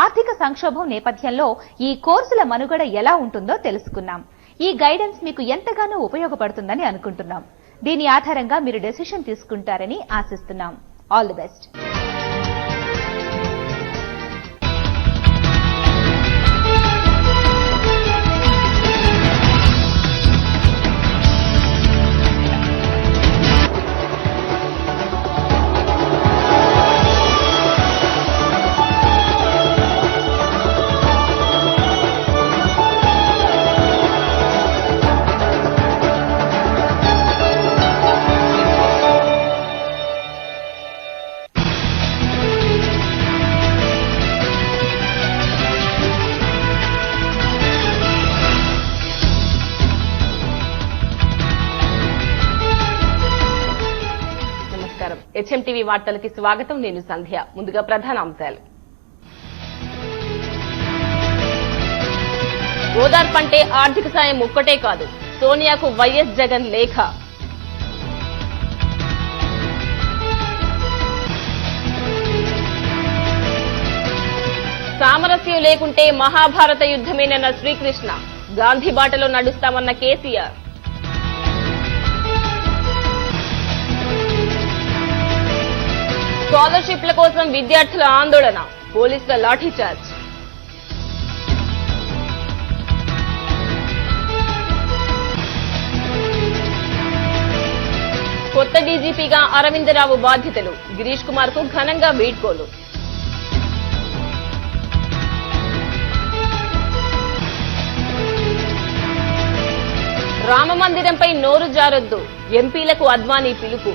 ఆర్థిక సంక్షోభం నేపథ్యంలో ఈ కోర్సుల మనుగడ ఎలా ఉంటుందో తెలుసుకున్నాం. ఈ గైడెన్స్ మీకు ఎంతగానో ఉపయోగపడుతుందని అనుకుంటున్నాం. దీని ఆధారంగా మీరు డెసిషన్ తీసుకుంటారని ఆశిస్తున్నాం. All the best. HMTV వార్తలకి స్వాగతం. నేను సంధ్య. ముందుగా ప్రధాన అంశాలు. ఓదార్పంటే ఆర్థిక సాయం ఒక్కటే కాదు, సోనియాకు వైఎస్ జగన్ లేఖ. సామరస్యం లేకుంటే మహాభారత యుద్ధమేనన్న శ్రీకృష్ణ, గాంధీ బాటలో నడుస్తామన్న కేసీఆర్. స్కాలర్షిప్ల కోసం విద్యార్థుల ఆందోళన, పోలీసుల లాఠీచార్జ్. కొత్త డీజీపీగా అరవిందరావు బాధ్యతలు, గిరీష్ కుమార్ కు ఘనంగా వీడ్కోలు. రామమందిరంపై నోరు జారొద్దు, ఎంపీలకు అద్వానీ పిలుపు.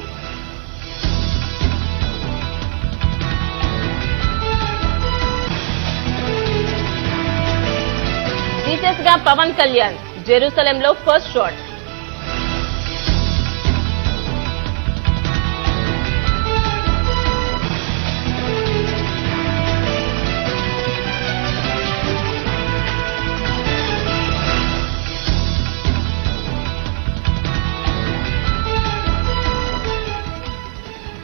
గా పవన్ కళ్యాణ్, జెరూసలంలో ఫస్ట్ షాట్.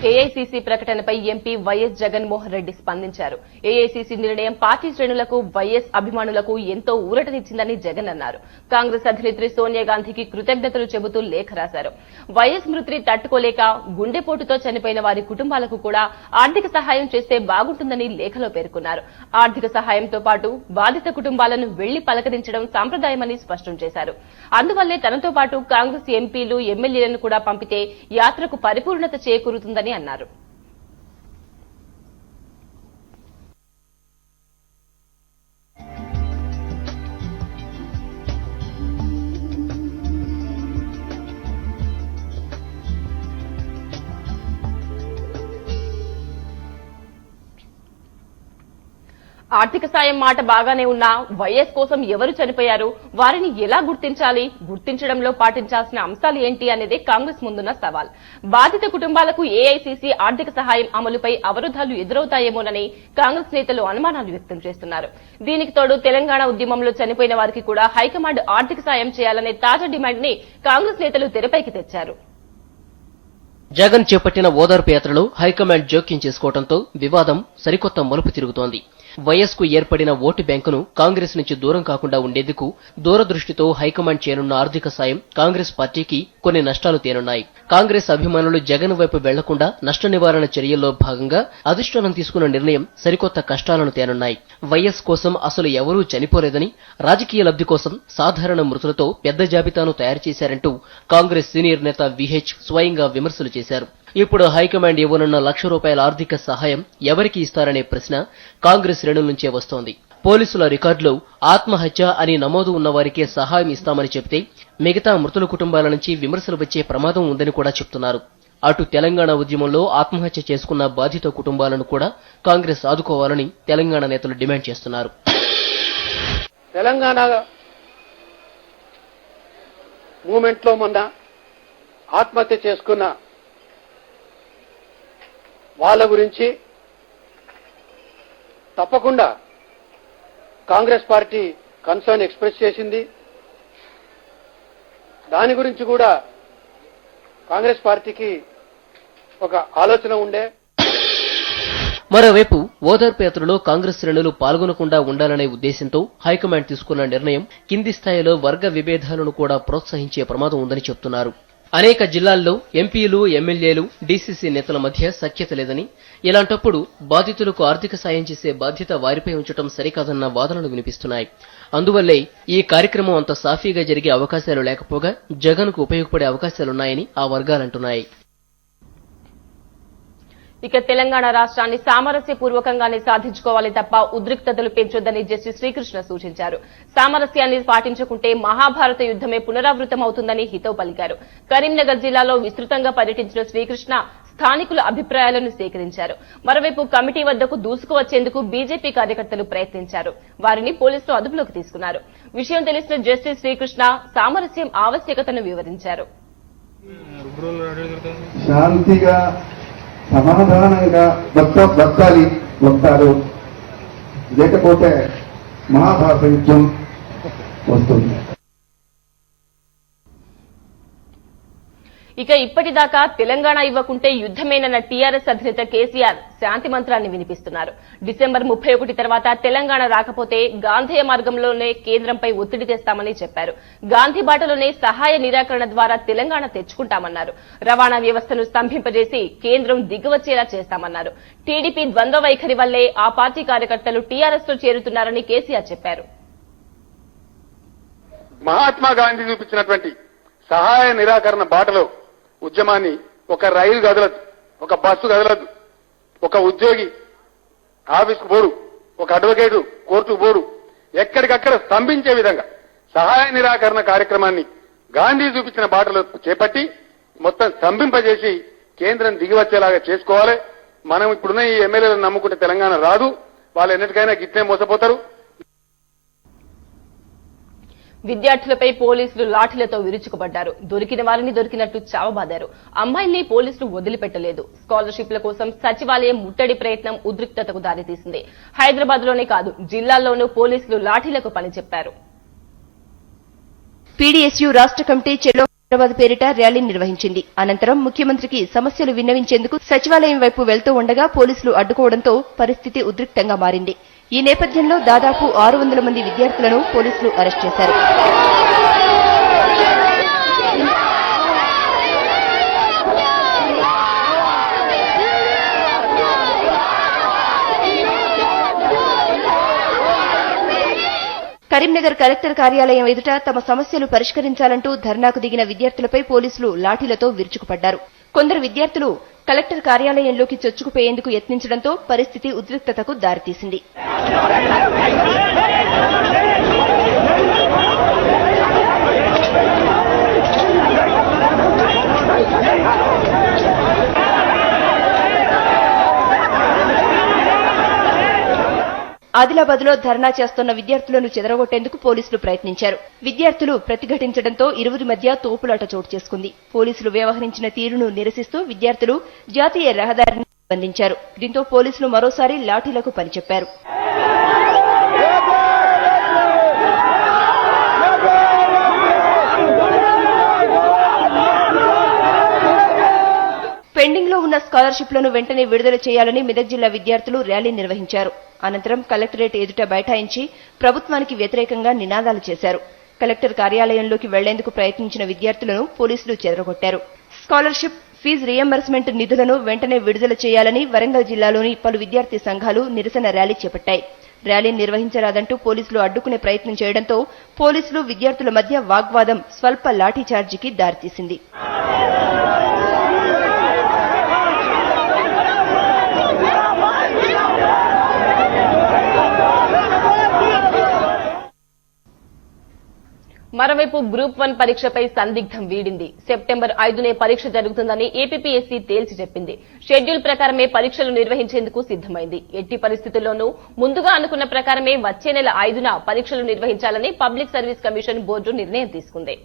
ఏఐసీసీ ప్రకటనపై ఎంపీ వైఎస్ జగన్మోహన్ రెడ్డి స్పందించారు. ఏఐసీసీ నిర్ణయం పార్టీ శ్రేణులకు, వైఎస్ అభిమానులకు ఎంతో ఊరటనిచ్చిందని జగన్ అన్నారు. కాంగ్రెస్ అధినేత్రి సోనియా గాంధీకి కృతజ్ఞతలు చెబుతూ లేఖ రాశారు. వైఎస్ మృతిని తట్టుకోలేక గుండెపోటుతో చనిపోయిన వారి కుటుంబాలకు కూడా ఆర్థిక సహాయం చేస్తే బాగుంటుందని లేఖలో పేర్కొన్నారు. ఆర్థిక సహాయంతో పాటు బాధిత కుటుంబాలను వెళ్లి పలకరించడం సంప్రదాయమని స్పష్టం చేశారు. అందువల్లే తనతో పాటు కాంగ్రెస్ ఎంపీలు, ఎమ్మెల్యేలను కూడా పంపితే యాత్రకు పరిపూర్ణత చేకూరుతుందని అన్నారు. ఆర్థిక సాయం మాట బాగానే ఉన్నా వైఎస్ కోసం ఎవరు చనిపోయారు, వారిని ఎలా గుర్తించాలి, గుర్తించడంలో పాటించాల్సిన అంశాలు ఏంటి అనేదే కాంగ్రెస్ ముందున్న సవాల్. బాధిత కుటుంబాలకు ఏఐసీసీ ఆర్థిక సహాయం అమలుపై అవరోధాలు ఎదురవుతాయేమోనని కాంగ్రెస్ నేతలు అనుమానాలు వ్యక్తం చేస్తున్నారు. దీనికి తోడు తెలంగాణ ఉద్యమంలో చనిపోయిన వారికి కూడా హైకమాండ్ ఆర్థిక సాయం చేయాలనే తాజా డిమాండ్ ని కాంగ్రెస్ నేతలు తెరపైకి తెచ్చారు. జగన్ చేపట్టిన ఓదార్పు యాత్రలో హైకమాండ్ జోక్యం చేసుకోవడంతో వివాదం సరికొత్త మలుపు తిరుగుతోంది. వైఎస్కు ఏర్పడిన ఓటు బ్యాంకును కాంగ్రెస్ నుంచి దూరం కాకుండా ఉండేందుకు దూరదృష్టితో హైకమాండ్ చేయనున్న ఆర్థిక సాయం కాంగ్రెస్ పార్టీకి కొన్ని నష్టాలు తేనున్నాయి. కాంగ్రెస్ అభిమానులు జగన్ వైపు వెళ్లకుండా నష్ట నివారణ చర్యల్లో భాగంగా అధిష్టానం తీసుకున్న నిర్ణయం సరికొత్త కష్టాలను తేనున్నాయి. వైఎస్ కోసం అసలు ఎవరూ చనిపోలేదని, రాజకీయ లబ్ధి కోసం సాధారణ మృతులతో పెద్ద జాబితాను తయారు చేశారంటూ కాంగ్రెస్ సీనియర్ నేత విహెచ్ స్వయంగా విమర్శలు చేశారు. ఇప్పుడు హైకమాండ్ ఇవ్వనున్న ₹1,00,000 ఆర్థిక సహాయం ఎవరికి ఇస్తారనే ప్రశ్న కాంగ్రెస్ శ్రేణుల నుంచే వస్తోంది. పోలీసుల రికార్డులో ఆత్మహత్య అని నమోదు ఉన్న వారికే సహాయం ఇస్తామని చెబితే మిగతా మృతుల కుటుంబాల నుంచి విమర్శలు వచ్చే ప్రమాదం ఉందని కూడా చెప్తున్నారు. అటు తెలంగాణ ఉద్యమంలో ఆత్మహత్య చేసుకున్న బాధిత కుటుంబాలను కూడా కాంగ్రెస్ ఆదుకోవాలని తెలంగాణ నేతలు డిమాండ్ చేస్తున్నారు. తెలంగాణ మూవ్మెంట్ లో మొన్న ఆత్మహత్య చేసుకున్న వాళ్ళ గురించి తప్పకుండా కాంగ్రెస్ పార్టీ కన్సర్న్ ఎక్స్ప్రెస్ చేసింది. దాని గురించి కూడా కాంగ్రెస్ పార్టీకి ఒక ఆలోచన ఉండే. మరోవైపు ఓదార్పు యాత్రలో కాంగ్రెస్ శ్రేణులు పాల్గొనకుండా ఉండాలనే ఉద్దేశంతో హైకమాండ్ తీసుకున్న నిర్ణయం కింది స్థాయిలో వర్గ విభేదాలను కూడా ప్రోత్సహించే ప్రమాదం ఉందని చెప్తున్నారు. అనేక జిల్లాల్లో ఎంపీలు, ఎమ్మెల్యేలు, డీసీసీ నేతల మధ్య సఖ్యత లేదని, ఇలాంటప్పుడు బాధితులకు ఆర్థిక సాయం చేసే బాధ్యత వారిపై ఉంచడం సరికాదన్న వాదనలు వినిపిస్తున్నాయి. అందువల్లే ఈ కార్యక్రమం అంత సాఫీగా జరిగే అవకాశాలు లేకపోగా జగన్కు ఉపయోగపడే అవకాశాలున్నాయని ఆ వర్గాలంటున్నాయి. ఇక తెలంగాణ రాష్ట్రాన్ని సామరస్యపూర్వకంగానే సాధించుకోవాలి తప్ప ఉద్రిక్తతలు పెంచొద్దని జస్టిస్ శ్రీకృష్ణ సూచించారు. సామరస్యాన్ని పాటించకుంటే మహాభారత యుద్దమే పునరావృతమవుతుందని హితవు పలికారు. కరీంనగర్ జిల్లాలో విస్తృతంగా పర్యటించిన శ్రీకృష్ణ స్థానికుల అభిప్రాయాలను సేకరించారు. మరోవైపు కమిటీ వద్దకు దూసుకువచ్చేందుకు బీజేపీ కార్యకర్తలు ప్రయత్నించారు. వారిని పోలీసులు అదుపులోకి తీసుకున్నారు. విషయం తెలిసిన జస్టిస్ శ్రీకృష్ణ సామరస్యం ఆవశ్యకతను వివరించారు. శాంతిగా సమాధానంగా వస్తారు, లేకపోతే మహాభారత యుద్ధం వస్తుంది. ఇక ఇప్పటిదాకా తెలంగాణ ఇవ్వకుంటే యుద్దమేనన్న టీఆర్ఎస్ అధినేత కేసీఆర్ శాంతి మంత్రాన్ని వినిపిస్తున్నారు. డిసెంబర్ 31 తర్వాత తెలంగాణ రాకపోతే గాంధేయ మార్గంలోనే కేంద్రంపై ఒత్తిడి తెస్తామని చెప్పారు. గాంధీ బాటలోనే సహాయ నిరాకరణ ద్వారా తెలంగాణ తెచ్చుకుంటామన్నారు. రవాణా వ్యవస్థను స్తంభింపజేసి కేంద్రం దిగువచ్చేలా చేస్తామన్నారు. టీడీపీ ద్వంద్వ వైఖరి వల్లే ఆ పార్టీ కార్యకర్తలు టీఆర్ఎస్ లో చేరుతున్నారని కేసీఆర్ చెప్పారు. మహాత్మా గాంధీ చూపించినటువంటి సహాయ నిరాకరణ బాటలో ఉద్యమాన్ని ఒక రైలు కదలదు, ఒక బస్సు కదలదు, ఒక ఉద్యోగి ఆఫీస్కు పోడు, ఒక అడ్వకేటు కోర్టుకు పోడు, ఎక్కడికక్కడ స్తంభించే విధంగా సహాయ నిరాకరణ కార్యక్రమాన్ని గాంధీ చూపించిన బాటలో చేపట్టి మొత్తం స్తంభింపజేసి కేంద్రం దిగివచ్చేలాగా చేసుకోవాలి. మనం ఇప్పుడున్న ఈ ఎమ్మెల్యేలను నమ్ముకుంటే తెలంగాణ రాదు. వాళ్ళు ఎన్నిటికైనా గిట్టే మోసపోతారు. విద్యార్థులపై పోలీసులు లాఠీలతో విరుచుకుపడ్డారు. దొరికిన వారిని దొరికినట్టు చావబాదారు. అమ్మాయిల్ని పోలీసులు వదిలిపెట్టలేదు. స్కాలర్షిప్ల కోసం సచివాలయం ముట్టడి ప్రయత్నం ఉద్రిక్తతకు దారితీసింది. హైదరాబాద్ లోనే కాదు జిల్లాల్లోనూ పోలీసులు లాఠీలకు పని చెప్పారు. పీడీఎస్యూ రాష్ట్ర కమిటీ చెలో హైదరాబాద్ పేరిట ర్యాలీ నిర్వహించింది. అనంతరం ముఖ్యమంత్రికి సమస్యలు విన్నవించేందుకు సచివాలయం వైపు వెళ్తూ ఉండగా పోలీసులు అడ్డుకోవడంతో పరిస్థితి ఉద్రిక్తంగా మారింది. ఈ నేపథ్యంలో దాదాపు 600 మంది విద్యార్థులను పోలీసులు అరెస్ట్ చేశారు. కరీంనగర్ కలెక్టర్ కార్యాలయం ఎదుట తమ సమస్యలు పరిష్కరించాలంటూ ధర్నాకు దిగిన విద్యార్థులపై పోలీసులు లాఠీలతో విరుచుకుపడ్డారు. కొందరు విద్యార్థులు కలెక్టర్ కార్యాలయంలోకి చొచ్చుకుపోయేందుకు యత్నించడంతో పరిస్థితి ఉద్రిక్తతకు దారితీసింది. ఆదిలాబాద్ లో ధర్నా చేస్తున్న విద్యార్థులను చెదరగొట్టేందుకు పోలీసులు ప్రయత్నించారు. విద్యార్థులు ప్రతిఘటించడంతో ఇరువురి మధ్య తోపులాట చోటు చేసుకుంది. పోలీసులు వ్యవహరించిన తీరును నిరసిస్తూ విద్యార్థులు జాతీయ రహదారిని బంధించారు. దీంతో పోలీసులు మరోసారి లాఠీలకు పనిచెప్పారు. పెండింగ్ లో ఉన్న స్కాలర్షిప్లను వెంటనే విడుదల చేయాలని మెదక్ జిల్లా విద్యార్థులు ర్యాలీ నిర్వహించారు. అనంతరం కలెక్టరేట్ ఎదుట బైఠాయించి ప్రభుత్వానికి వ్యతిరేకంగా నినాదాలు చేశారు. కలెక్టర్ కార్యాలయంలోకి వెళ్లేందుకు ప్రయత్నించిన విద్యార్థులను పోలీసులు చెదరగొట్టారు. స్కాలర్షిప్, ఫీజు రియంబర్స్మెంట్ నిధులను వెంటనే విడుదల చేయాలని వరంగల్ జిల్లాలోని పలు విద్యార్థి సంఘాలు నిరసన ర్యాలీ చేపట్టాయి. ర్యాలీ నిర్వహించరాదంటూ పోలీసులు అడ్డుకునే ప్రయత్నం చేయడంతో పోలీసులు విద్యార్థుల మధ్య వాగ్వాదం స్వల్ప లాఠీచార్జికి దారితీసింది. మరోవైపు గ్రూప్ 1 పరీక్షపై సందిగ్ధం వీడింది. సెప్టెంబర్ 5నే పరీక్ష జరుగుతుందని ఏపీపీఎస్సీ తేల్చి చెప్పింది. షెడ్యూల్ ప్రకారమే పరీక్షలు నిర్వహించేందుకు సిద్దమైంది. ఎట్టి పరిస్థితుల్లోనూ ముందుగా అనుకున్న ప్రకారమే వచ్చే నెల 5న పరీక్షలు నిర్వహించాలని పబ్లిక్ సర్వీస్ కమిషన్ బోర్డు నిర్ణయం తీసుకుంది.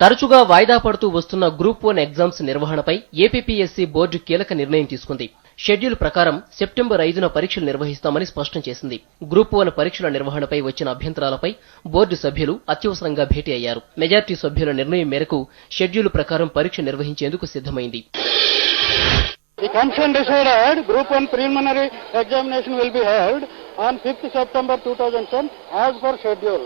తరచుగా వాయిదా పడుతూ వస్తున్న గ్రూప్ 1 ఎగ్జామ్స్ నిర్వహణపై ఏపీపీఎస్సీ బోర్డు కీలక నిర్ణయం తీసుకుంది. షెడ్యూల్ ప్రకారం సెప్టెంబర్ 5న పరీక్షలు నిర్వహిస్తామని స్పష్టం చేసింది. గ్రూప్ 1 పరీక్షల నిర్వహణపై వచ్చిన అభ్యంతరాలపై బోర్డు సభ్యులు అత్యవసరంగా భేటీ అయ్యారు. మెజార్టీ సభ్యుల నిర్ణయం మేరకు షెడ్యూల్ ప్రకారం పరీక్ష నిర్వహించేందుకు సిద్దమైంది. The Commission decided Group 1 preliminary examination will be held on 5th September 2010 as per schedule.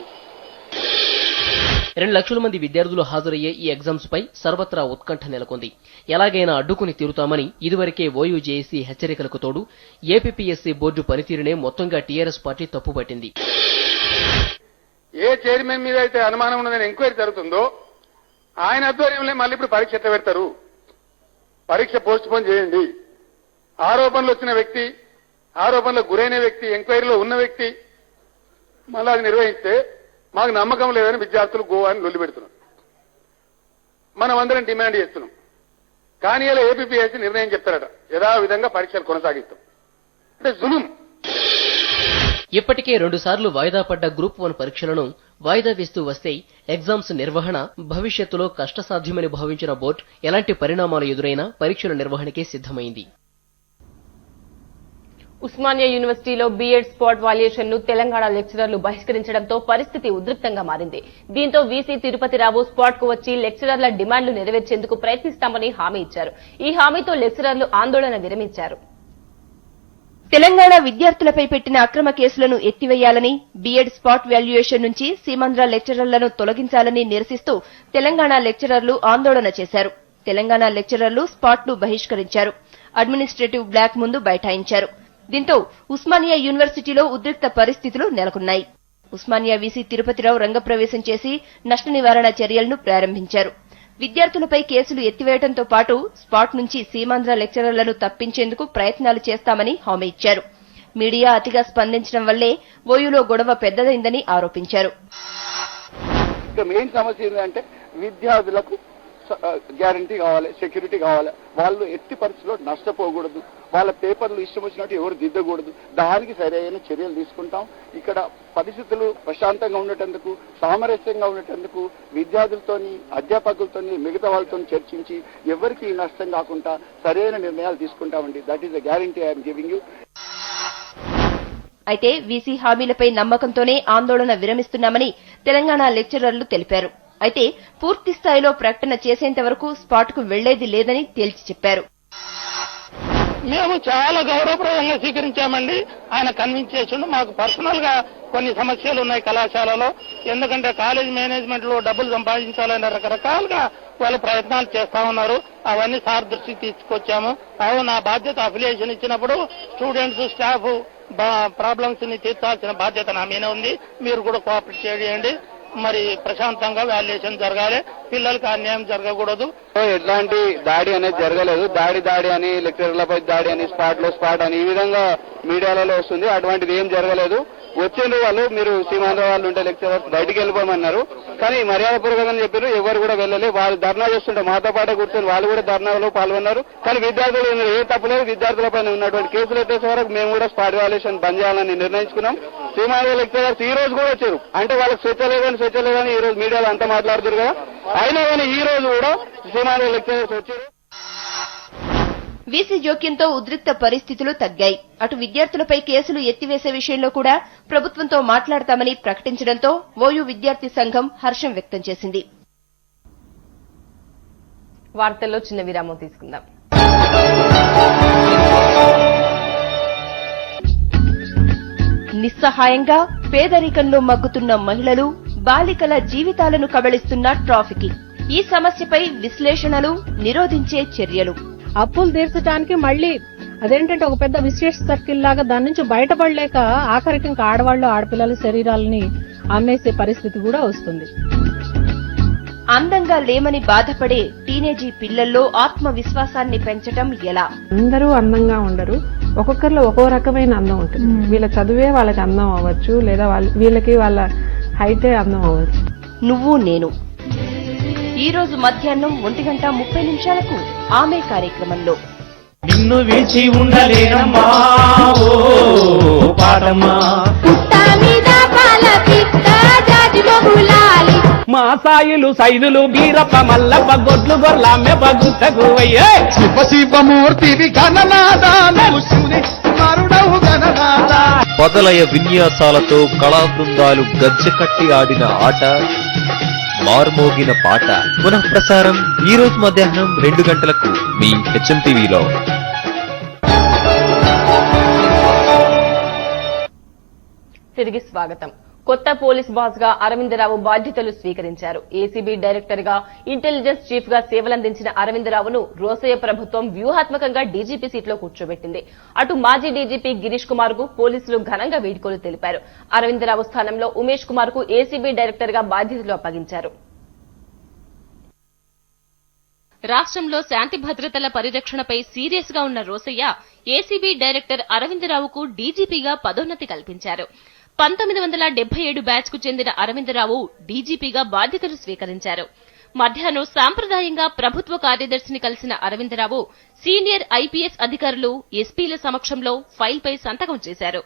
2 లక్షల మంది విద్యార్థులు హాజరయ్యే ఈ ఎగ్జామ్స్ పై సర్వత్రా ఉత్కంఠ నెలకొంది. ఎలాగైనా అడ్డుకుని తీరుతామని ఇదివరకే ఓయూ జేఏసీ హెచ్చరికలకు తోడు ఏపీపీఎస్సీ బోర్డు పనితీరునే మొత్తంగా టీఆర్ఎస్ పార్టీ తప్పుపట్టింది. ఏ చైర్మన్ మీద అయితే అనుమానం ఉన్నదని ఎంక్వైరీ జరుగుతుందో ఆయన ఆధ్వర్యంలో మళ్ళీ ఇప్పుడు పరీక్ష ఎట్లా పెడతారు? పరీక్ష పోస్ట్ పోన్ చేయండి. ఆరోపణలు వచ్చిన వ్యక్తి, ఆరోపణలకు గురైన వ్యక్తి, ఎంక్వైరీలో ఉన్న వ్యక్తి మళ్ళీ అది నిర్వహిస్తే మాకు నమ్మకం లేదని విద్యార్థులు గోవాని లొల్లి పెడుతున్నారు. మనం అందరం డిమాండ్ చేస్తున్నాం. కానీ ఇలా ఏపీపీఎస్సీ నిర్ణయం చెప్తారట, యథావిధంగా పరీక్షలు కొనసాగిస్తాం. అంటే జులుం. ఇప్పటికే 2 సార్లు వాయిదా పడ్డ గ్రూప్ 1 పరీక్షలను వాయిదా వేస్తూ వస్తే ఎగ్జామ్స్ నిర్వహణ భవిష్యత్తులో కష్టసాధ్యమని భావించిన బోర్డు ఎలాంటి పరిణామాలు ఎదురైనా పరీక్షల నిర్వహణకే సిద్ధమైంది. ఉస్మానియా యూనివర్సిటీలో బీఎడ్ స్పాట్ వాల్యుయేషన్ ను తెలంగాణ లెక్చరర్లు బహిష్కరించడంతో పరిస్థితి ఉద్రిక్తంగా మారింది. దీంతో వీసీ తిరుపతిరావు స్పాట్ కు వచ్చి లెక్చరర్ల డిమాండ్లు నెరవేర్చేందుకు ప్రయత్నిస్తామని హామీ ఇచ్చారు. ఈ హామీతో లెక్చరర్లు ఆందోళన విరమించారు. తెలంగాణ విద్యార్థులపై పెట్టిన అక్రమ కేసులను ఎత్తివేయాలని, బీఎడ్ స్పాట్ వాల్యుయేషన్ నుంచి సీమాంధ్ర లెక్చరర్లను తొలగించాలని నిరసిస్తూ తెలంగాణ లెక్చరర్లు ఆందోళన చేశారు. తెలంగాణ లెక్చరర్లు స్పాట్ ను బహిష్కరించారు. అడ్మినిస్ట్రేటివ్ బ్లాక్ ముందు బైఠాయించారు. దీంతో ఉస్మానియా యూనివర్సిటీలో ఉద్రిక్త పరిస్థితులు నెలకొన్నాయి. ఉస్మానియా వీసీ తిరుపతిరావు రంగప్రవేశం చేసి నష్ట నివారణ చర్యలను ప్రారంభించారు. విద్యార్థులపై కేసులు ఎత్తివేయడంతో పాటు స్పాట్ నుంచి సీమాంధ్ర లెక్చరర్లను తప్పించేందుకు ప్రయత్నాలు చేస్తామని హామీ ఇచ్చారు. మీడియా అతిగా స్పందించడం వల్లే ఓయూలో గొడవ పెద్దదైందని ఆరోపించారు. మెయిన్ సమస్య ఏంటంటే విద్యార్థులకు గ్యారంటీ కావాలి, సెక్యూరిటీ కావాలి. వాళ్ళు ఎట్టి పరిస్థితుల్లో నష్టపోకూడదు. వాళ్ళ పేపర్లు ఇష్టం వచ్చినట్టు ఎవరు దిద్దకూడదు. దానికి సరైన చర్యలు తీసుకుంటాం. ఇక్కడ పరిస్థితులు ప్రశాంతంగా ఉండేటందుకు, సామరస్యంగా ఉండేటందుకు విద్యార్థులతోని, అధ్యాపకులతోని, మిగతా వాళ్ళతో చర్చించి ఎవరికి నష్టం కాకుండా సరైన నిర్ణయాలు తీసుకుంటామండి. That is the guarantee I'm giving you. అయితే వీసీ హామీలపై నమ్మకంతోనే ఆందోళన విరమిస్తున్నామని తెలంగాణ లెక్చరర్లు తెలిపారు. అయితే పూర్తి స్థాయిలో ప్రకటన చేసేంత వరకు స్పాట్ కు వెళ్లేది లేదని తేల్చి చెప్పారు. మేము చాలా గౌరవప్రదంగా స్వీకరించామండి. ఆయన కన్విన్స్ చేసిండు. మాకు పర్సనల్ గా కొన్ని సమస్యలు ఉన్నాయి కళాశాలలో. ఎందుకంటే కాలేజ్ మేనేజ్మెంట్ లో డబ్బులు సంపాదించాలని రకరకాలుగా వాళ్ళు ప్రయత్నాలు చేస్తా ఉన్నారు. అవన్నీ సార్ దృష్టికి తీసుకొచ్చాము. అవును, నా బాధ్యత అఫిలియేషన్ ఇచ్చినప్పుడు స్టూడెంట్స్, స్టాఫ్ ప్రాబ్లమ్స్ ని తీర్చాల్సిన బాధ్యత నా మీద ఉంది. మీరు కూడా కోఆపరేట్ చేయండి. మరి ప్రశాంతంగా వాల్యుయేషన్ జరగాలి. పిల్లలకు అన్యాయం జరగకూడదు. ఎట్లాంటి దాడి అనేది జరగలేదు. దాడి అని, లెక్చరర్లపై దాడి అని, స్పాట్ అని ఈ విధంగా మీడియాలలో వస్తుంది. అటువంటిది ఏం జరగలేదు. వచ్చిండ్రు వాళ్ళు, మీరు సీమాంధ్ర వాళ్ళు ఉంటే లెక్చరర్స్ బయటికి వెళ్ళిపోమన్నారు. కానీ మర్యాదపూర్వకంగా చెప్పారు. ఎవరు కూడా వెళ్ళలేదు. వాళ్ళు ధర్నా చేస్తుంటే మాతో పాటే కూర్చొని వాళ్ళు కూడా ధర్నాలో పాల్గొన్నారు. కానీ విద్యార్థులు ఏ తప్పులేదు. విద్యార్థులపై ఉన్నటువంటి కేసులు ఎత్తేసే వరకు మేము కూడా స్పాట్ వాల్యుయేషన్ బంద్ చేయాలని నిర్ణయించుకున్నాం. సీమాంధ్ర లెక్చరర్స్ ఈ రోజు కూడా వచ్చారు. అంటే వాళ్ళకి స్వేచ్ఛ లేదని ఈ రోజు మీడియాలో అంతా మాట్లాడుతారు కదా. అయినా కానీ ఈ రోజు కూడా సీమాంధ్ర లెక్చరర్స్ వచ్చారు. వీసీ జోక్యంతో ఉద్రిక్త పరిస్థితులు తగ్గాయి. అటు విద్యార్థులపై కేసులు ఎత్తివేసే విషయంలో కూడా ప్రభుత్వంతో మాట్లాడతామని ప్రకటించడంతో ఓయూ విద్యార్థి సంఘం హర్షం వ్యక్తం చేసింది. వార్తల్లో చిన్న విరామం తీసుకుందాం. నిస్సహాయంగా పేదరికంలో మగ్గుతున్న మహిళలు, బాలికల జీవితాలను కబళిస్తున్న ట్రాఫికింగ్. ఈ సమస్యపై విశ్లేషణలు, నిరోధించే చర్యలు. అప్పులు తీర్చడానికి మళ్ళీ అదేంటంటే ఒక పెద్ద విశేష సర్కిల్ లాగా దాని నుంచి బయటపడలేక ఆఖరికి ఇంకా ఆడవాళ్లు, ఆడపిల్లల శరీరాలని అమ్మేసే పరిస్థితి కూడా వస్తుంది. అందంగా లేమని బాధపడే టీనేజీ పిల్లల్లో ఆత్మవిశ్వాసాన్ని పెంచటం ఎలా? అందరూ అందంగా ఉండరు. ఒక్కొక్కరిలో ఒక్కో రకమైన అందం ఉంటుంది. వీళ్ళ చదువే వాళ్ళకి అందం అవ్వచ్చు, లేదా వీళ్ళకి వాళ్ళ హైటే అందం అవ్వచ్చు. నువ్వు నేను ఈ రోజు మధ్యాహ్నం 1:30 ఆమె కార్యక్రమంలో. నిన్ను విడిచి ఉండలేనమ్మా ఓ పాడమ్మా, మా సాయిలు సైదులు బీరప్ప మల్లప్ప గొడ్లు గొర్లామె బగుట్టకు అయ్యే శివశివమూర్తివి గణనాదానవు మరుడవు గణనాదా. మొదలయ విన్యాసాలతో కళా బృందాలు గజ్జె కట్టి ఆడిన ఆట, మార్మోగిన పాట. పునః ప్రసారం ఈ రోజు మధ్యాహ్నం 2 గంటలకు మీ హెచ్ఎం టీవీలో. తిరిగి స్వాగతం. కొత్త పోలీస్ బాస్ గా అరవిందరావు బాధ్యతలు స్వీకరించారు. ఏసీబీ డైరెక్టర్ గా, ఇంటెలిజెన్స్ చీఫ్ గా సేవలందించిన అరవిందరావును రోసయ్య ప్రభుత్వం వ్యూహాత్మకంగా డీజీపీ సీట్లో కూర్చోబెట్టింది. అటు మాజీ డీజీపీ గిరీష్ కుమార్ కు పోలీసులు ఘనంగా వీడ్కోలు తెలిపారు. అరవిందరావు స్థానంలో ఉమేష్ కుమార్ కు ఏసీబీ డైరెక్టర్ గా బాధ్యతలు అప్పగించారు. రాష్ట్రంలో శాంతి భద్రతల పరిరక్షణపై సీరియస్ గా ఉన్న రోసయ్య ఏసీబీ డైరెక్టర్ అరవిందరావుకు డీజీపీగా పదోన్నతి కల్పించారు. 1977 బ్యాచ్ కు చెందిన అరవిందరావు డీజీపీగా బాధ్యతలు స్వీకరించారు. మధ్యాహ్నం సాంప్రదాయంగా ప్రభుత్వ కార్యదర్శిని కలిసిన అరవిందరావు సీనియర్ ఐపీఎస్ అధికారులు, ఎస్పీల సమక్షంలో ఫైల్పై సంతకం చేశారు.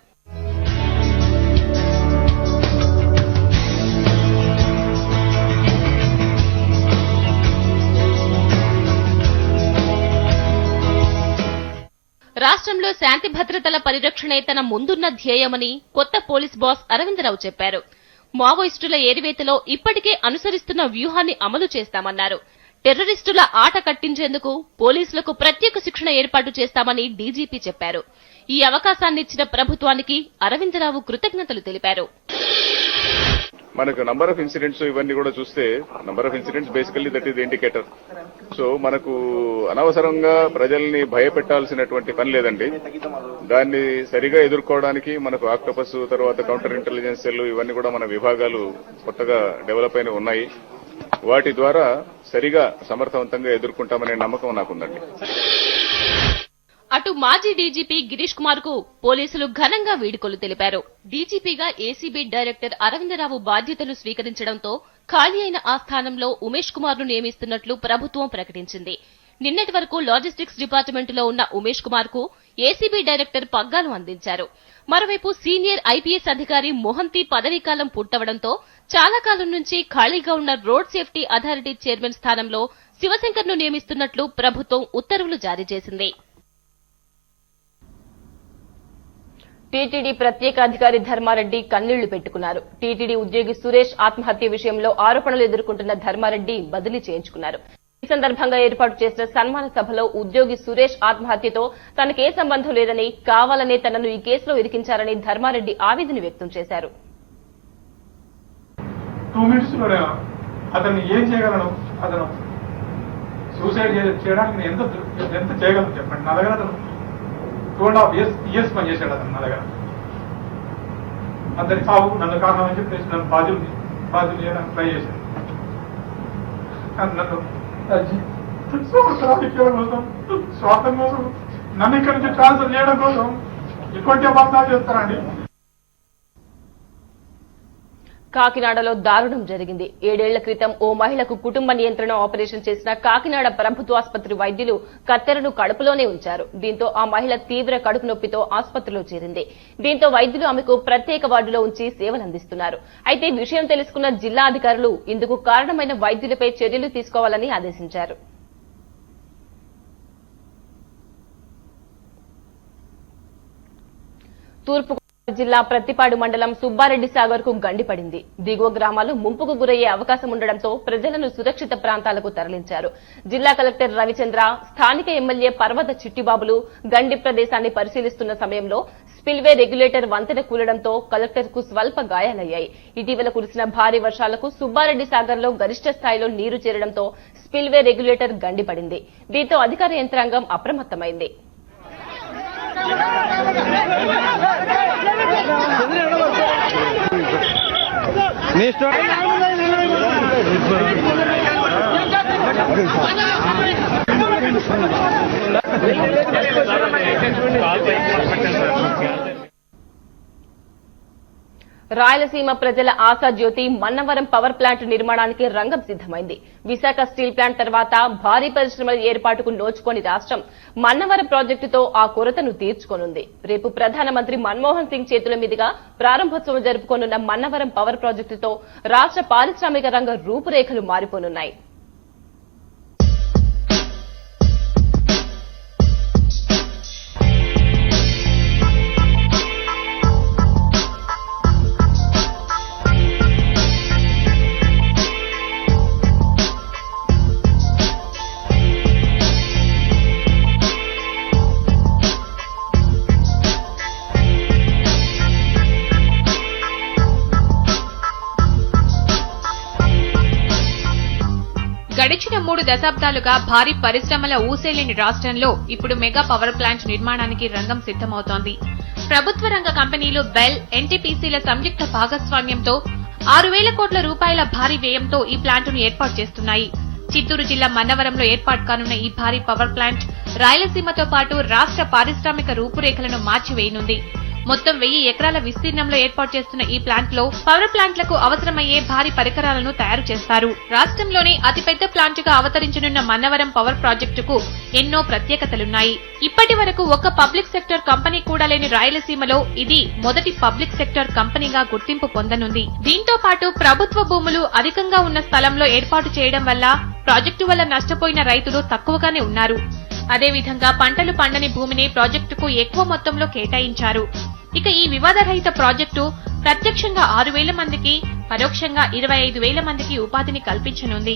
రాష్ట్రంలో శాంతి భద్రతల పరిరక్షణే తన ముందున్న ధ్యేయమని కొత్త పోలీస్ బాస్ అరవిందరావు చెప్పారు. మావోయిస్టుల ఏరివేతలో ఇప్పటికే అనుసరిస్తున్న వ్యూహాన్ని అమలు చేస్తామన్నారు. టెర్రరిస్టుల ఆట కట్టించేందుకు పోలీసులకు ప్రత్యేక శిక్షణ ఏర్పాటు చేస్తామని డీజీపీ చెప్పారు. ఈ అవకాశాన్నిచ్చిన ప్రభుత్వానికి అరవిందరావు కృతజ్ఞతలు తెలిపారు. మనకు నంబర్ ఆఫ్ ఇన్సిడెంట్స్ ఇవన్నీ కూడా చూస్తే number of incidents basically that is indicator. So మనకు అనవసరంగా ప్రజల్ని భయపెట్టాల్సినటువంటి పని లేదండి. దాన్ని సరిగా ఎదుర్కోవడానికి మనకు ఆక్టోపస్, తర్వాత కౌంటర్ ఇంటెలిజెన్స్ సెల్, ఇవన్నీ కూడా మన విభాగాలు కొత్తగా డెవలప్ అయిన ఉన్నాయి. వాటి ద్వారా సరిగా సమర్థవంతంగా ఎదుర్కొంటామనే నమ్మకం నాకుందండి. అటు మాజీ డీజీపీ గిరీష్ కుమార్ కు పోలీసులు ఘనంగా వీడ్కోలు తెలిపారు. డీజీపీగా ఏసీబీ డైరెక్టర్ అరవిందరావు బాధ్యతలు స్వీకరించడంతో ఖాళీ అయిన ఆ స్థానంలో ఉమేష్ కుమార్ ను నియమిస్తున్నట్లు ప్రభుత్వం ప్రకటించింది. నిన్నటి వరకు లాజిస్టిక్స్ డిపార్ట్మెంటులో ఉన్న ఉమేష్ కుమార్ కు ఏసీబీ డైరెక్టర్ పగ్గాలు అందించారు. మరోవైపు సీనియర్ ఐపీఎస్ అధికారి మొహంతి పదవీకాలం పూర్తవడంతో చాలా కాలం నుంచి ఖాళీగా ఉన్న రోడ్ సేఫ్టీ అథారిటీ చైర్మన్ స్థానంలో శివశంకర్ ను నియమిస్తున్నట్లు ప్రభుత్వం ఉత్తర్వులు జారీ చేసింది. టీటీడీ ప్రత్యేక అధికారి ధర్మారెడ్డి కన్నీళ్లు పెట్టుకున్నారు. టీటీడీ ఉద్యోగి సురేష్ ఆత్మహత్య విషయంలో ఆరోపణలు ఎదుర్కొంటున్న ధర్మారెడ్డి బదిలీ చేయించుకున్నారు. ఈ సందర్భంగా ఏర్పాటు చేసిన సన్మాన సభలో ఉద్యోగి సురేష్ ఆత్మహత్యతో తనకే సంబంధం లేదని, కావాలనే తనను ఈ కేసులో ఇరికించారని ధర్మారెడ్డి ఆవేదన వ్యక్తం చేశారు. 2 minutes లోనే అతన్ని ఏం చేయగలను? అతను సూసైడ్ చేయడానికి ఎంత చేయగలను చెప్పండి. నా దగ్గర అతను 2.5 years పనిచేశాడు. అతను నా దగ్గర అందరి సాగు నన్ను కారణం అని చెప్పేసి నన్ను బాధ్యులు చేయడానికి ట్రై చేశాను. నన్ను రాజకీయాల కోసం, స్వార్థం కోసం, నన్ను ఇక్కడి నుంచి ట్రాన్స్ఫర్ చేయడం కోసం ఇటువంటి అబద్ధాలు చేస్తారండి. కాకినాడలో దారుణం జరిగింది. 7 ఏళ్ల క్రితం ఓ మహిళకు కుటుంబ నియంత్రణ ఆపరేషన్ చేసిన కాకినాడ ప్రభుత్వ ఆసుపత్రి వైద్యులు కత్తెరను కడుపులోనే ఉంచారు. దీంతో ఆ మహిళ తీవ్ర కడుపు నొప్పితో ఆసుపత్రిలో చేరింది. దీంతో వైద్యులు ఆమెకు ప్రత్యేక వార్డులో ఉంచి సేవలందిస్తున్నారు. అయితే విషయం తెలుసుకున్న జిల్లా అధికారులు ఇందుకు కారణమైన వైద్యులపై చర్యలు తీసుకోవాలని ఆదేశించారు. తూర్పు జిల్లా ప్రత్తిపాడు మండలం సుబ్బారెడ్డి సాగర్ కు గండిపడింది. దిగువ గ్రామాలు ముంపుకు గురయ్యే అవకాశం ఉండడంతో ప్రజలను సురక్షిత ప్రాంతాలకు తరలించారు. జిల్లా కలెక్టర్ రవిచంద్ర, స్థానిక ఎమ్మెల్యే పర్వత చిట్టిబాబులు గండి ప్రదేశాన్ని పరిశీలిస్తున్న సమయంలో స్పిల్వే రెగ్యులేటర్ వంతెన కూలడంతో కలెక్టర్ కు స్వల్ప గాయాలయ్యాయి. ఇటీవల కురిసిన భారీ వర్షాలకు సుబ్బారెడ్డి సాగర్ లో గరిష్ట స్థాయిలో నీరు చేరడంతో స్పిల్వే రెగ్యులేటర్ గండిపడింది. దీంతో అధికార యంత్రాంగం అప్రమత్తమైంది. రాయలసీమ ప్రజల ఆశాజ్యోతి మన్నవరం పవర్ ప్లాంట్ నిర్మాణానికి రంగం సిద్దమైంది. విశాఖ స్టీల్ ప్లాంట్ తర్వాత భారీ పరిశ్రమల ఏర్పాటుకు నోచుకోని రాష్ట్రం మన్నవరం ప్రాజెక్టుతో ఆ కొరతను తీర్చుకోనుంది. రేపు ప్రధానమంత్రి మన్మోహన్ సింగ్ చేతుల మీదుగా ప్రారంభోత్సవం జరుపుకోనున్న మన్నవరం పవర్ ప్రాజెక్టుతో రాష్ట్ర పారిశ్రామిక రంగ రూపురేఖలు మారిపోనున్నాయి. గడిచిన 3 దశాబ్దాలుగా భారీ పరిశ్రమల ఊసేలేని రాష్ట్రంలో ఇప్పుడు మెగా పవర్ ప్లాంట్ నిర్మాణానికి రంగం సిద్ధమవుతోంది. ప్రభుత్వ రంగ కంపెనీలు బెల్, ఎన్టీపీసీల సంయుక్త భాగస్వామ్యంతో 6,000 కోట్ల రూపాయల భారీ వ్యయంతో ఈ ప్లాంటును ఏర్పాటు చేస్తున్నాయి. చిత్తూరు జిల్లా మన్నవరంలో ఏర్పాటు కానున్న ఈ భారీ పవర్ ప్లాంట్ రాయలసీమతో పాటు రాష్ట్ర పారిశ్రామిక రూపురేఖలను మార్చివేయనుంది. మొత్తం 1000 ఎకరాల విస్తీర్ణంలో ఏర్పాటు చేస్తున్న ఈ ప్లాంట్ లో పవర్ ప్లాంట్లకు అవసరమయ్యే భారీ పరికరాలను తయారు చేస్తారు. రాష్ట్రంలోనే అతిపెద్ద ప్లాంట్గా అవతరించనున్న మన్నవరం పవర్ ప్రాజెక్టుకు ఎన్నో ప్రత్యేకతలున్నాయి. ఇప్పటి వరకు ఒక్క పబ్లిక్ సెక్టర్ కంపెనీ కూడా లేని రాయలసీమలో ఇది మొదటి పబ్లిక్ సెక్టర్ కంపెనీగా గుర్తింపు పొందనుంది. దీంతో పాటు ప్రభుత్వ భూములు అధికంగా ఉన్న స్థలంలో ఏర్పాటు చేయడం వల్ల ప్రాజెక్టు వల్ల నష్టపోయిన రైతులు తక్కువగానే ఉన్నారు. అదేవిధంగా పంటలు పండని భూమిని ప్రాజెక్టుకు ఎక్కువ మొత్తంలో కేటాయించారు. ఇక ఈ వివాదరహిత ప్రాజెక్టు ప్రత్యక్షంగా 6,000 మందికి, పరోక్షంగా 25,000 మందికి ఉపాధిని కల్పించనుంది.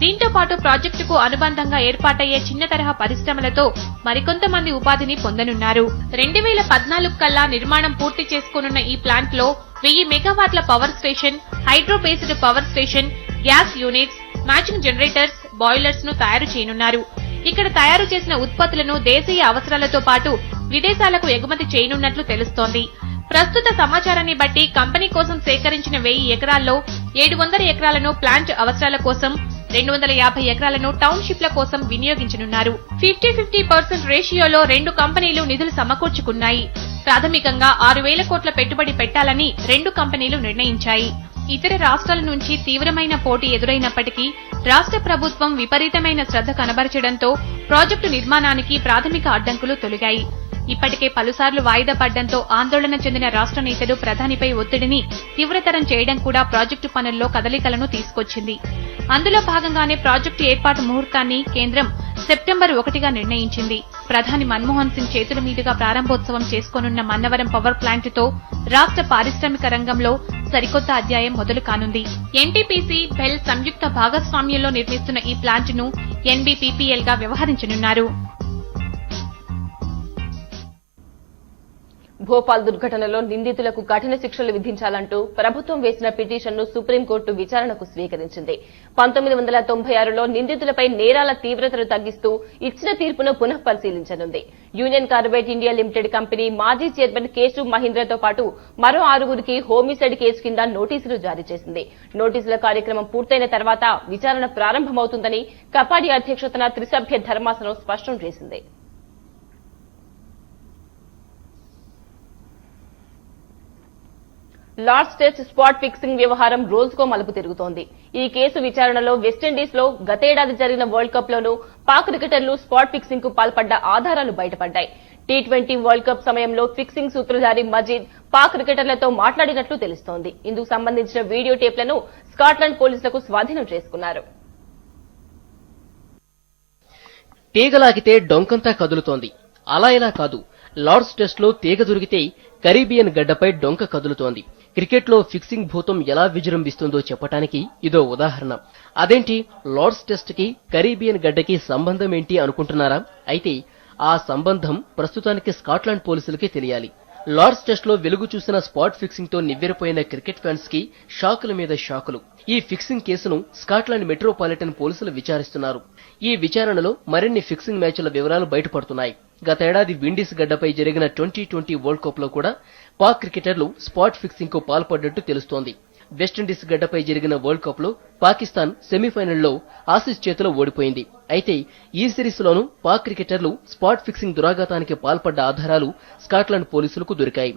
దీంతో పాటు ప్రాజెక్టుకు అనుబంధంగా ఏర్పాటయ్యే చిన్న తరహా పరిశ్రమలతో మరికొంతమంది ఉపాధిని పొందనున్నారు. 2014 కల్లా నిర్మాణం పూర్తి చేసుకోనున్న ఈ ప్లాంట్ లో 1000 మెగావాట్ల power station, hydro based power station, gas units, matching generators, boilers ను తయారు చేయనున్నారు. ఇక్కడ తయారు చేసిన ఉత్పత్తులను దేశీయ అవసరాలతో పాటు విదేశాలకు ఎగుమతి చేయనున్నట్లు తెలుస్తోంది. ప్రస్తుత సమాచారాన్ని బట్టి కంపెనీ కోసం సేకరించిన 1000 ఎకరాల్లో 700 ఎకరాలను ప్లాంట్ అవసరాల కోసం, 250 ఎకరాలను టౌన్షిప్ల కోసం వినియోగించనున్నారు. 50-50% రేషియోలో 2 కంపెనీలు నిధులు సమకూర్చుకున్నాయి. ప్రాథమికంగా 6,000 కోట్ల పెట్టుబడి పెట్టాలని 2 కంపెనీలు నిర్ణయించాయి. ఇతర రాష్ట్రాల నుంచి తీవ్రమైన పోటీ ఎదురైనప్పటికీ రాష్ట్ర ప్రభుత్వం విపరీతమైన శ్రద్ధ కనబరచడంతో ప్రాజెక్టు నిర్మాణానికి ప్రాథమిక అడ్డంకులు తొలగాయి. ఇప్పటికే పలుసార్లు వాయిదా పడ్డంతో ఆందోళన చెందిన రాష్ట్ర నేతలు ప్రధానిపై ఒత్తిడిని తీవ్రతరం చేయడం కూడా ప్రాజెక్టు పనుల్లో కదలికలను తీసుకొచ్చింది. అందులో భాగంగానే ప్రాజెక్టు ఏర్పాటు ముహూర్తాన్ని కేంద్రం సెప్టెంబర్ 1గా నిర్ణయించింది. ప్రధాని మన్మోహన్ సింగ్ చేతుల మీదుగా ప్రారంభోత్సవం చేసుకోనున్న మన్నవరం పవర్ ప్లాంటుతో రాష్ట్ర పారిశ్రామిక రంగంలో సరికొత్త అధ్యాయం మొదలు కానుంది. ఎన్టీపీసీ, బెల్ సంయుక్త భాగస్వామ్యంలో నిర్మిస్తున్న ఈ ప్లాంటును ఎన్బీపీపీఎల్ గా వ్యవహరించనున్నారు. భోపాల్ దుర్ఘటనలో నిందితులకు కఠిన శిక్షలు విధించాలంటూ ప్రభుత్వం వేసిన పిటిషన్ను సుప్రీంకోర్టు విచారణకు స్వీకరించింది. 1996లో నిందితులపై నేరాల తీవ్రతను తగ్గిస్తూ ఇచ్చిన తీర్పును పునః పరిశీలించనుంది. Union Carbide India Limited company మాజీ చైర్మన్ కేశవ్ మహీంద్రతో పాటు మరో 6గురికి హోమిసైడ్ కేసు కింద నోటీసులు జారీ చేసింది. నోటీసుల కార్యక్రమం పూర్తయిన తర్వాత విచారణ ప్రారంభమవుతుందని కపాడి అధ్యక్షతన త్రిసభ్య ధర్మాసనం స్పష్టం చేసింది. లార్డ్స్ టెస్ట్ స్పాట్ ఫిక్సింగ్ వ్యవహారం రోజుకో మలుపు తిరుగుతోంది. ఈ కేసు విచారణలో వెస్టిండీస్ లో గతేడాది జరిగిన వరల్డ్ కప్ లోనూ పాక్ క్రికెటర్లు స్పాట్ ఫిక్సింగ్ కు పాల్పడ్డ ఆధారాలు బయటపడ్డాయి. T20 వరల్డ్ కప్ సమయంలో ఫిక్సింగ్ సూత్రధారి మజీద్ పాక్ క్రికెటర్లతో మాట్లాడినట్లు తెలుస్తోంది. ఇందుకు సంబంధించిన వీడియో టేప్లను స్కాట్లాండ్ పోలీసులకు స్వాధీనం చేసుకున్నారు. తీగలాగితే డొంకంతా కదులుతోంది. అలా ఇలా కాదు, లార్డ్స్ టెస్ట్ లో తీగ దొరికితే కరీబియన్ గడ్డపై డొంక కదులుతోంది. క్రికెట్లో ఫిక్సింగ్ భూతం ఎలా విజృంభిస్తుందో చెప్పటానికి ఇదో ఉదాహరణ. అదేంటి, లార్డ్స్ టెస్ట్ కి కరీబియన్ గడ్డకి సంబంధం ఏంటి అనుకుంటున్నారా? అయితే ఆ సంబంధం ప్రస్తుతానికి స్కాట్లాండ్ పోలీసులకే తెలియాలి. లార్డ్స్ టెస్ట్ లో వెలుగు చూసిన స్పాట్ ఫిక్సింగ్ తో నివ్వెరపోయిన క్రికెట్ ఫ్యాన్స్ కి షాకుల మీద షాకులు. ఈ ఫిక్సింగ్ కేసును స్కాట్లాండ్ మెట్రోపాలిటన్ పోలీసులు విచారిస్తున్నారు. ఈ విచారణలో మరిన్ని ఫిక్సింగ్ మ్యాచ్ల వివరాలు బయటపడుతున్నాయి. గతేడాది విండీస్ గడ్డపై జరిగిన 2020 వరల్డ్ కప్ లో కూడా పాక్ క్రికెటర్లు స్పాట్ ఫిక్సింగ్ కు పాల్పడ్డట్టు తెలుస్తోంది. వెస్టిండీస్ గడ్డపై జరిగిన వరల్డ్ కప్ లో పాకిస్తాన్ సెమీఫైనల్లో ఆసీస్ చేతిలో ఓడిపోయింది. అయితే ఈ సిరీస్ లోనూ పాక్ క్రికెటర్లు స్పాట్ ఫిక్సింగ్ దురాఘాతానికి పాల్పడ్డ ఆధారాలు స్కాట్లాండ్ పోలీసులకు దొరికాయి.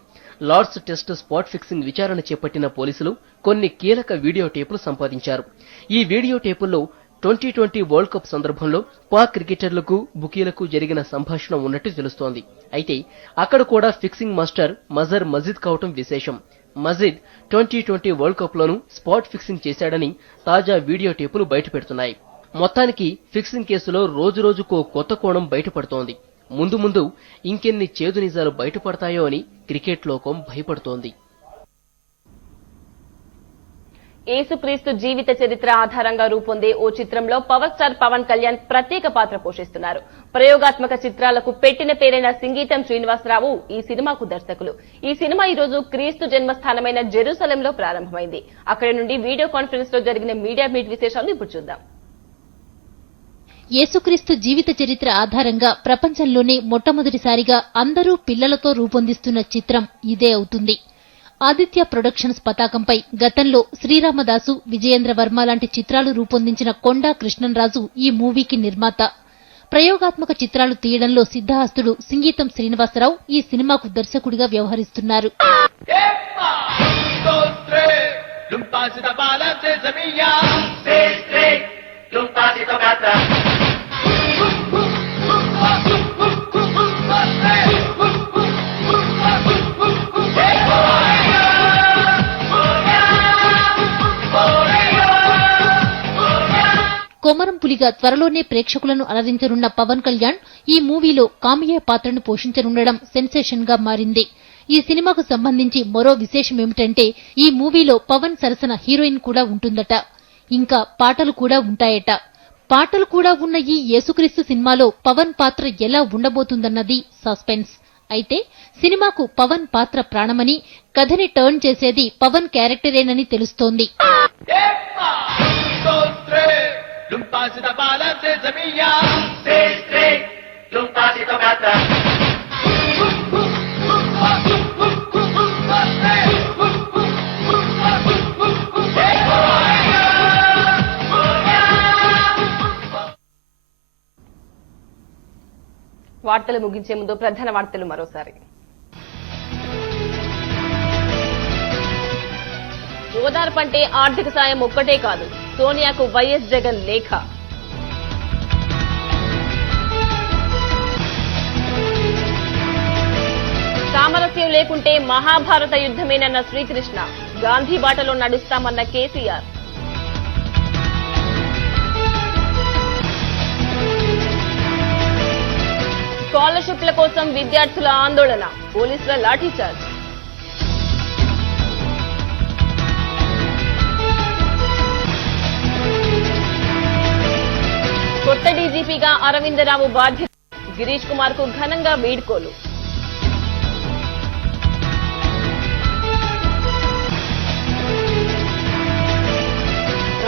లార్డ్స్ టెస్ట్ స్పాట్ ఫిక్సింగ్ విచారణ చేపట్టిన పోలీసులు కొన్ని కీలక వీడియో టేపులు సంపాదించారు. ఈ వీడియో టేపుల్లో 2020 వరల్డ్ కప్ సందర్భంలో పాక్ క్రికెటర్లకు బుకీలకు జరిగిన సంభాషణ ఉన్నట్టు తెలుస్తోంది. అయితే అక్కడ కూడా ఫిక్సింగ్ మాస్టర్ మజర్ మజీద్ కావటం విశేషం. మజీద్ 2020 వరల్డ్ కప్ లోనూ స్పాట్ ఫిక్సింగ్ చేశాడని తాజా వీడియో టేపులు బయటపెడుతున్నాయి. మొత్తానికి ఫిక్సింగ్ కేసులో రోజురోజుకో కొత్త కోణం బయటపడుతోంది. ముందు ముందు ఇంకెన్ని చేదు నిజాలు బయటపడతాయో అని క్రికెట్ లోకం భయపడుతోంది. యేసుక్రీస్తు జీవిత చరిత్ర ఆధారంగా రూపొందే ఓ చిత్రంలో పవర్ స్టార్ పవన్ కళ్యాణ్ ప్రత్యేక పాత్ర పోషిస్తున్నారు. ప్రయోగాత్మక చిత్రాలకు పెట్టిన పేరైన సింగీతం శ్రీనివాసరావు ఈ సినిమాకు దర్శకులు. ఈ సినిమా ఈ రోజు క్రీస్తు జన్మస్థానమైన జెరూసలంలో ప్రారంభమైంది. అక్కడి నుండి వీడియో కాన్ఫరెన్స్ లో జరిగిన మీడియా మీట్ విశేషాలను ఇప్పుడు చూద్దాం. యేసుక్రీస్తు జీవిత చరిత్ర ఆధారంగా ప్రపంచంలోనే మొట్టమొదటిసారిగా అందరూ పిల్లలతో రూపొందిస్తున్న చిత్రం ఇదే అవుతుంది. ఆదిత్య ప్రొడక్షన్స్ పతాకంపై గతంలో శ్రీరామదాసు, విజయేంద్ర వర్మ లాంటి చిత్రాలు రూపొందించిన కొండా కృష్ణంరాజు ఈ మూవీకి నిర్మాత. ప్రయోగాత్మక చిత్రాలు తీయడంలో సిద్ధహస్తుడు సింగీతం శ్రీనివాసరావు ఈ సినిమాకు దర్శకుడిగా వ్యవహరిస్తున్నారు. కొమరం పులిగా త్వరలోనే ప్రేక్షకులను అలరించనున్న పవన్ కళ్యాణ్ ఈ మూవీలో కామియా పాత్రను పోషించనుండడం సెన్సేషన్ గా మారింది. ఈ సినిమాకు సంబంధించి మరో విశేషమేమిటంటే ఈ మూవీలో పవన్ సరసన హీరోయిన్ కూడా ఉంటుందట. ఇంకా పాటలు కూడా ఉంటాయట. పాటలు కూడా ఉన్న ఈ యేసుక్రీస్తు సినిమాలో పవన్ పాత్ర ఎలా ఉండబోతుందన్నది సస్పెన్స్. అయితే సినిమాకు పవన్ పాత్ర ప్రాణమని, కథని టర్న్ చేసేది పవన్ క్యారెక్టరేనని తెలుస్తోంది. వార్తలు ముగించే ముందు ప్రధాన వార్తలు మరోసారి. ఓదార్పంటే ఆర్థిక సాయం ఒక్కటే కాదు, సోనియాకు వైఎస్ జగన్ లేఖ. సామరస్యం లేకుంటే మహాభారత యుద్ధమేనన్న శ్రీకృష్ణ, గాంధీ బాటలో నడుస్తామన్న కేసీఆర్. స్కాలర్షిప్ల కోసం విద్యార్థుల ఆందోళన, పోలీసుల లాఠీచార్జ్. కొత్త డీజీపీగా అరవిందరావు బాధ్యత, గిరీష్ కుమార్ కు ఘనంగా వీడ్కోలు.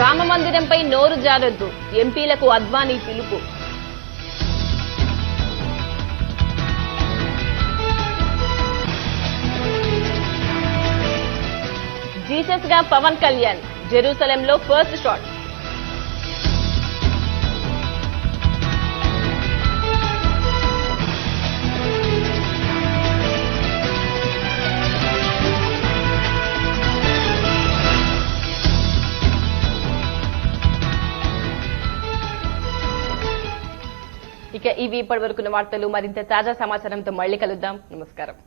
రామ మందిరంపై నోరు జారొద్దు, ఎంపీలకు అద్వానీ పిలుపు. జీసస్ గా పవన్ కళ్యాణ్, జెరూసలంలో ఫస్ట్ షాట్. ఇక ఇవి ఇప్పటి వరకున్న వార్తలు. మరింత తాజా సమాచారంతో మళ్లీ కలుద్దాం. నమస్కారం.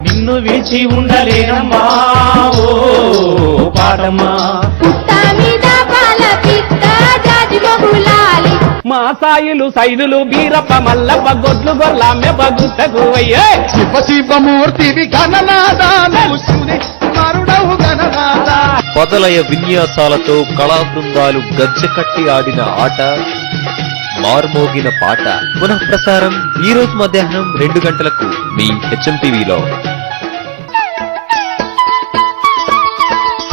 నిన్ను విడిచి ఉండలేనమ్మా ఓ పాటమ్మా, మా సాయిలు సైదులు బీరప్ప మల్లప్ప గొడ్లు గొర్లామె బగుట్టకు అయ్యే శివశివమూర్తివి బదలయ విన్యాసాలతో కళా బృందాలు గజ్జెకట్టి ఆడిన ఆట, మార్మోగిన పాట. పునః ప్రసారం ఈ రోజు మధ్యాహ్నం 2 గంటలకు మీ HMTVలో.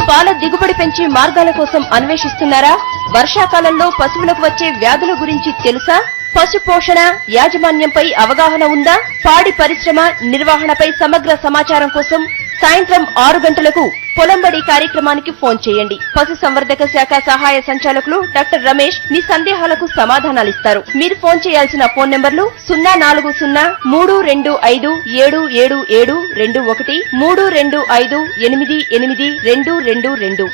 పాల దిగుబడి పెంచే మార్గాల కోసం అన్వేషిస్తున్నారా? వర్షాకాలంలో పశువులకు వచ్చే వ్యాధుల గురించి తెలుసా? పశు పోషణ యాజమాన్యంపై అవగాహన ఉందా? పాడి పరిశ్రమ నిర్వహణపై సమగ్ర సమాచారం కోసం సాయంత్రం 6 గంటలకు పొలంబడి కార్యక్రమానికి ఫోన్ చేయండి. పశు సంవర్ధక శాఖ సహాయ సంచాలకులు డాక్టర్ రమేష్ మీ సందేహాలకు సమాధానాలిస్తారు. మీరు ఫోన్ చేయాల్సిన ఫోన్ నంబర్లు 040-325-777-21, 325-88-222.